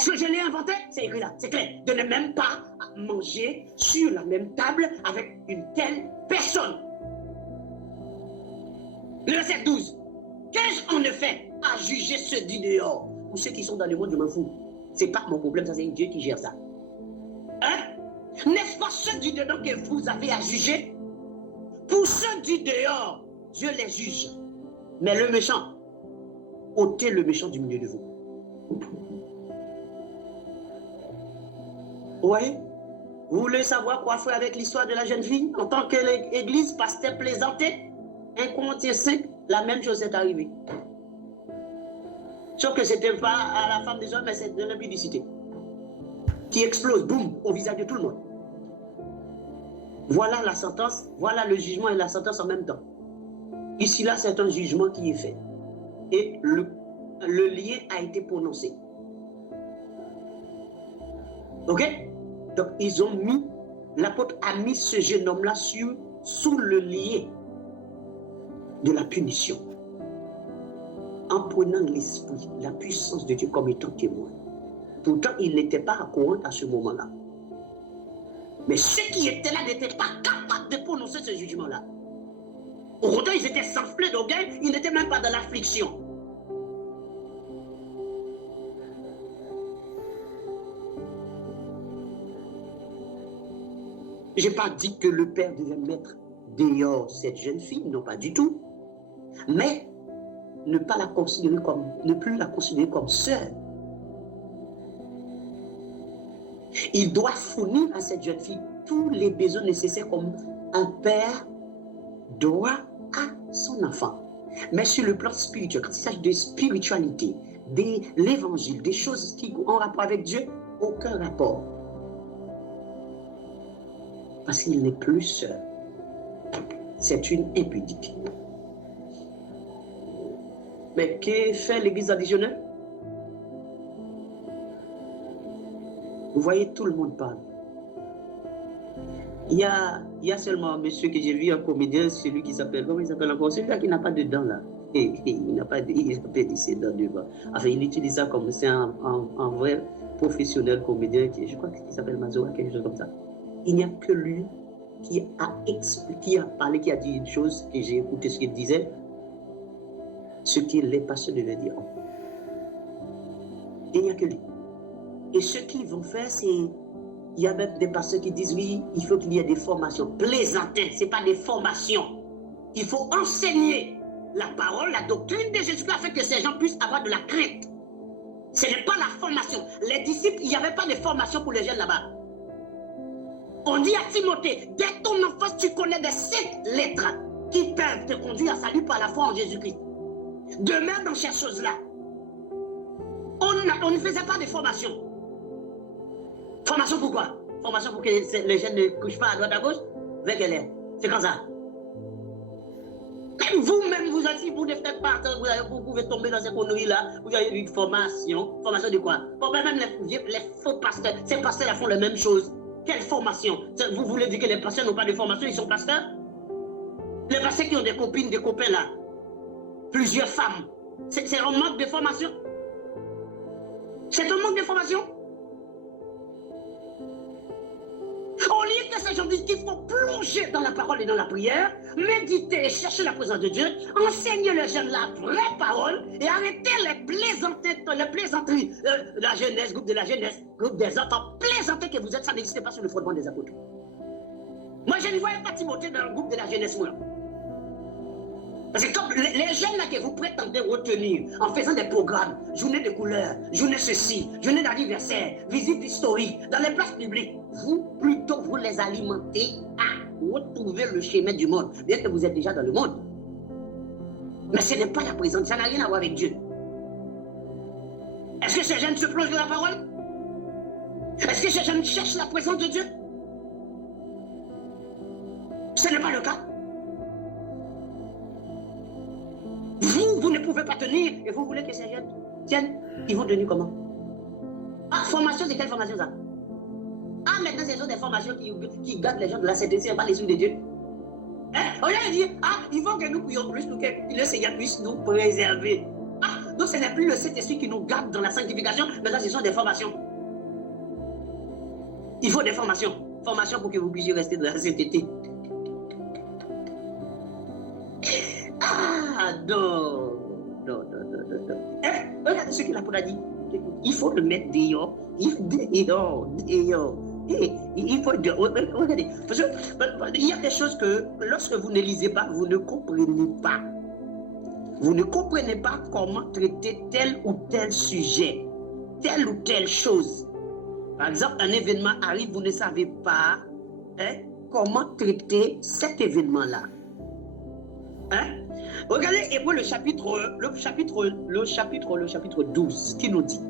Est-ce que je l'ai inventé? C'est écrit là, c'est clair. De ne même pas manger sur la même table avec une telle personne. Le verset 12. Qu'ai-je en effet à juger ceux du dehors? Ou ceux qui sont dans le monde, je m'en fous. C'est pas mon problème, ça c'est Dieu qui gère ça. Hein? N'est-ce pas ceux du dedans que vous avez à juger? Pour ceux du dehors, Dieu les juge. Mais le méchant, ôtez le méchant du milieu de vous. Oui. Vous voulez savoir quoi faire avec l'histoire de la jeune fille? En tant que l'église, pasteur plaisantait, 1 Corinthiens 5, la même chose est arrivée. Sauf que ce n'était pas à la femme des hommes, mais c'est de l'impudicité. Qui explose, boum, au visage de tout le monde. Voilà la sentence, voilà le jugement et la sentence en même temps. Ici, là, c'est un jugement qui est fait. Et le lien a été prononcé. Ok? Donc, ils ont mis, l'apôtre a mis ce jeune homme-là sous le lien de la punition. En prenant l'esprit, la puissance de Dieu comme étant témoin. Pourtant, il n'était pas à Corinthe à ce moment-là. Mais ceux qui étaient là n'étaient pas capables de prononcer ce jugement-là. Pourtant, ils étaient s'enflés d'orgueil, ils n'étaient même pas dans l'affliction. Je n'ai pas dit que le père devait mettre dehors cette jeune fille, non pas du tout. Mais ne plus la considérer comme sœur. Il doit fournir à cette jeune fille tous les besoins nécessaires comme un père doit à son enfant. Mais sur le plan spirituel, quand il s'agit de spiritualité, de l'évangile, des choses qui ont rapport avec Dieu, aucun rapport. Parce qu'il n'est plus sœur. C'est une impudique. Mais que fait l'église additionnelle? Vous voyez, tout le monde parle. Il y a seulement un monsieur que j'ai vu, un comédien, celui qui s'appelle, comment il s'appelle encore? Celui-là qui n'a pas de dents là. Il n'a pas de ses dents devant. Enfin, il utilise ça comme c'est un vrai professionnel comédien, je crois qu'il s'appelle Mazoa, quelque chose comme ça. Il n'y a que lui qui a parlé, qui a dit une chose, et j'ai écouté ce qu'il disait, ce que les pasteurs devaient dire. Il n'y a que lui. Et ce qu'ils vont faire, c'est... Il y a même des pasteurs qui disent, oui, il faut qu'il y ait des formations. Plaisantin, ce n'est pas des formations. Il faut enseigner la parole, la doctrine de Jésus-Christ, afin que ces gens puissent avoir de la crainte. Ce n'est pas la formation. Les disciples, il n'y avait pas de formation pour les jeunes là-bas. On dit à Timothée, dès ton enfance, tu connais des 7 lettres qui peuvent te conduire à salut par la foi en Jésus-Christ. Demeure dans ces choses-là. On ne faisait pas de formation. Formation pour quoi? Formation pour que les jeunes ne couchent pas à droite à gauche? Avec elle. C'est comme ça. Même vous-même, vous aussi, vous ne faites pas, vous pouvez tomber dans ces conneries-là. Vous avez une formation. Formation de quoi? Bon, même les faux pasteurs, ces pasteurs font la même chose. Quelle formation? Vous voulez dire que les pasteurs n'ont pas de formation, ils sont pasteurs? Les pasteurs qui ont des copines, des copains là, plusieurs femmes, c'est un manque de formation? C'est un manque de formation? Au lieu que ces gens disent qu'il faut plonger dans la parole et dans la prière, méditer et chercher la présence de Dieu, enseigner les jeunes la vraie parole et arrêter les plaisanteries, la jeunesse, groupe de la jeunesse, groupe des enfants, plaisanter que vous êtes, ça n'existe pas sur le fondement des apôtres. Moi, je ne voyais pas Timothée dans le groupe de la jeunesse, moi. Parce que comme les jeunes là que vous prétendez retenir en faisant des programmes, journée de couleurs, journée ceci, journée d'anniversaire, visite historique, dans les places publiques, vous plutôt vous les alimentez à retrouver le chemin du monde, bien que vous êtes déjà dans le monde. Mais ce n'est pas la présence, ça n'a rien à voir avec Dieu. Est-ce que ces jeunes se plongent dans la parole? Est-ce que ces jeunes cherchent la présence de Dieu? Ce n'est pas le cas. Vous ne pouvez pas tenir et vous voulez que ces jeunes tiennent, ils vont tenir comment? Ah, formation, c'est quelle formation ça? Ah, maintenant, ce sont des formations qui gardent les gens de la CDC, pas les sous de Dieu. Hein? On a dit, ah, il faut que nous prions plus pour que le Seigneur puisse nous préserver. Ah, Donc ce n'est plus le Saint-Esprit qui nous garde dans la sanctification, mais là ce sont des formations. Il faut des formations. Formations pour que vous puissiez rester dans la sainteté. Ah non. Non. Regardez ce que l'apôtre a dit. Il faut le mettre dehors. Il faut regardez. Parce qu'il y a des choses que lorsque vous ne lisez pas, vous ne comprenez pas. Vous ne comprenez pas comment traiter tel ou tel sujet, telle ou telle chose. Par exemple, un événement arrive, vous ne savez pas comment traiter cet événement-là. Regardez Hébreux le chapitre 12 qui nous dit.